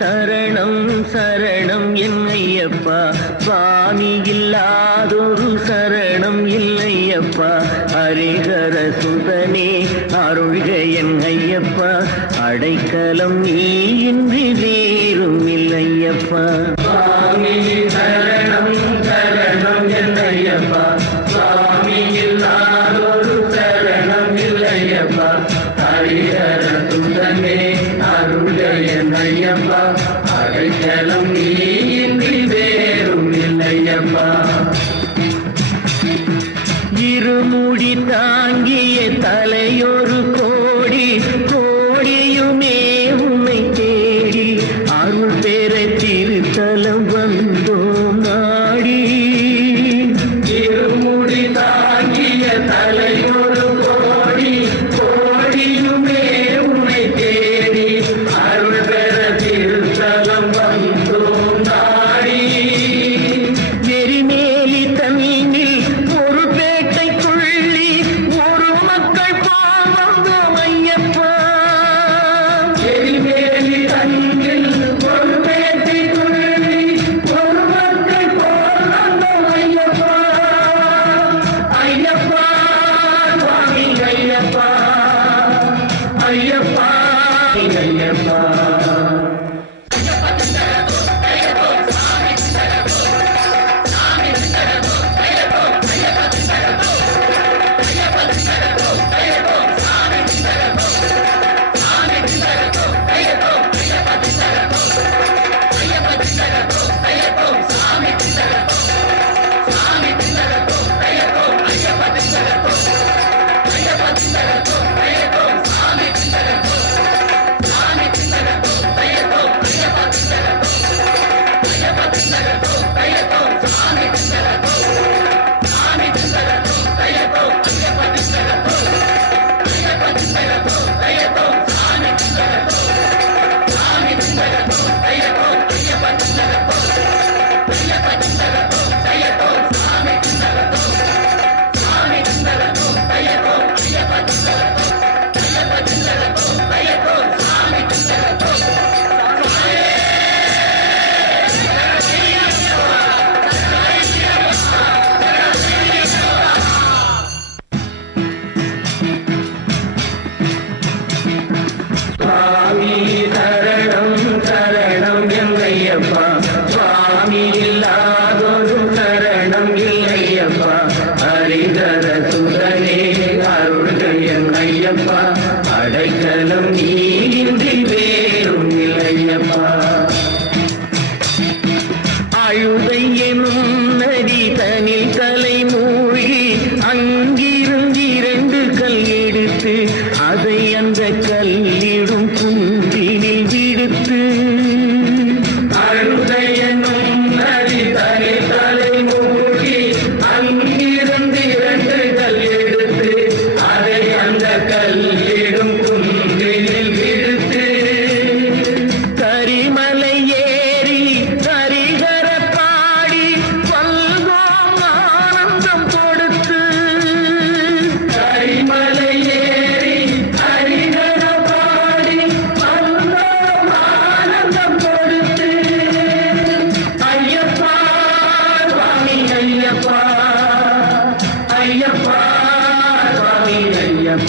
சரணம் சரணம் என் ஐயப்பா சுவாமி இல்லாதொரு சரணம் இல்லையப்பா. ஹரிஹர சுதனே அருள்க என் ஐயப்பா அடைக்கலம் நீ இன்றி வேறும் இல்லையப்பா முடி தாங்கிய தலையொரு கோடி Krishna Reggaetón. இல்லையப்பா சுவாமி இல்லாதொரு சரணம் இல்லையப்பா. அறிதர சுதனே அருள்கையன் ஐயப்பா. அடைக்கலம் நீ இன்றி வேறும் இல்லையப்பா